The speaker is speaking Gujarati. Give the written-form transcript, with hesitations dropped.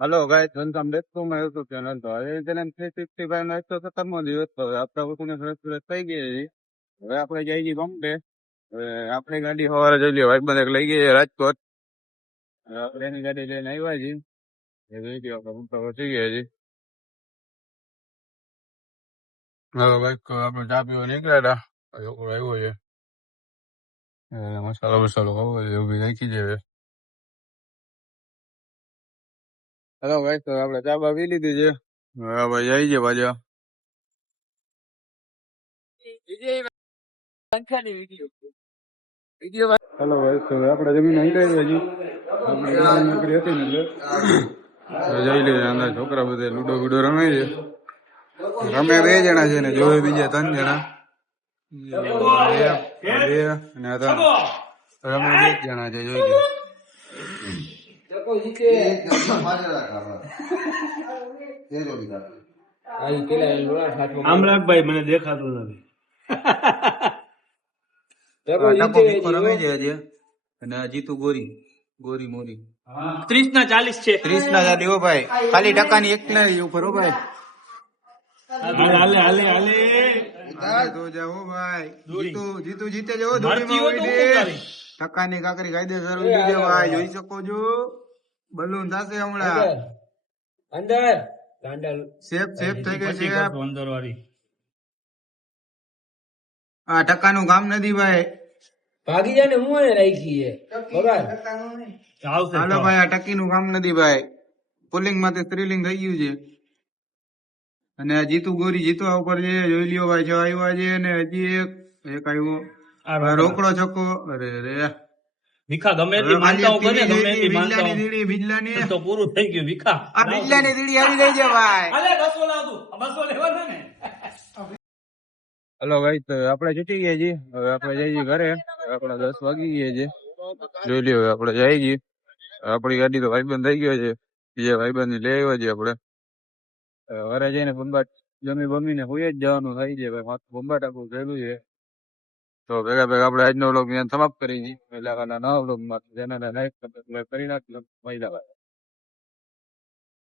Hello guys, welcome back to my YouTube channel. તો હવે ચેનલ 365 નો 117મો દિવસ. તો હવે આપણે લોકોને ફ્રેશ થઈ ગયા છે. હવે આપણે જઈએ છીએ ગમડે. હવે આપણી ગાડી સવારે જોઈ લ્યો, ભાઈબંધ એક લઈ ગઈ છે રાજકોટ. હવે આપણે એની ગાડી લઈને આવ્યા છીએ. એ જોઈ લ્યો, આપણે ઉપર પહોંચી ગયા છીએ. હવે ભાઈ આપણે ચા પીવા નીકળ્યા હતા. છોકરો આવ્યો છે, મસાલો બસાલો ખાવો છે એવું બી નાખી દે. હેલો ભાઈ, તો આપણે ચા બા પી લીધી છે. હવે ભાઈ આવી છે પાછા. હેલો ભાઈ, તો આપણે જમીન આવી ગઈ હજી. આપણે નોકરી હતી ને એટલે જઈ લઈએ. અંદર છોકરા બધા લૂડો બુડો રમે છે. રમે 2 જણા છે ને જોવે બીજા 3 જણા. બે અને આ 3 રમે 1 જણા છે, જોઈ લો. આમરાગભાઈ મને દેખાતું નથી. ટકો બીકો રમે છે હજી. અને જીતુ ગોરી ગોરી મોરી 30 ના 40 છે. 30 ના જાડી હો ભાઈ. ખાલી ટકાની એક ના ઉપર હો ભાઈ. હાલે હાલે હાલે તો જાઓ ભાઈ. જીતુ જીતે જાઓ. દોડીમાં ટકાની કાકરી કાયદેસર ઉડી છે ભાઈ, જોઈ શકો છો. બલૂન થશે હમણાં. અંદર સેફ સેફ થઈ ગઈ છે. અંદર વાળી આ ટકાનું કામ નથી ભાઈ. ભાગી જાય ને હું એને રાખી છે બરાબર. આવશે હાલો ભાઈ, આ ટકીનું કામ નથી ભાઈ. પુલિંગ માંથી સ્ત્રીલિંગ થઈ ગયું છે. અને આ જીતુ ગોરી જીતવા ઉપર છે, જોઈ લ્યો ભાઈ. જો આવ્યા છે ને હજી એક આવ્યો. રોકડો છક્કો. અરે રે, વિખા ગમે એટલી માનતાઓ કરે, ગમે એટલી માનતાઓ બિજલાની તો પૂરું થઈ ગયું. વિખા આ બિજલાની દીડી આવી ગઈ છે ભાઈ. હાલે 200 લાવતું. 200 લેવાના ને. હલો ભાઈ, તો આપણે છૂટી ગયા છીએ. હવે આપણે જઈએ ઘરે. આપણા 10 વાગી ગયા છે. જોઈ લ્યો, હવે આપણે જઈ છીએ. આપણી ગાડી તો ભાઈબંધ થઈ ગયો છે. બીજા ભાઈબંધ ની લઈ આવ્યા છે આપણે. ઘરે જઈને બંબાટ જમી બમીને હોઈ જ જવાનું થાય છે ભાઈ. માથું બંબાટ આખું થયેલું છે. તો ભેગા ભેગા આપણે આજનો વ્લોગ સમાપ્ત કરી છીએ. પહેલા નવા વ્લોગમાં જેને લાઈક કરી નાખજો. મહિલા ભાઈ.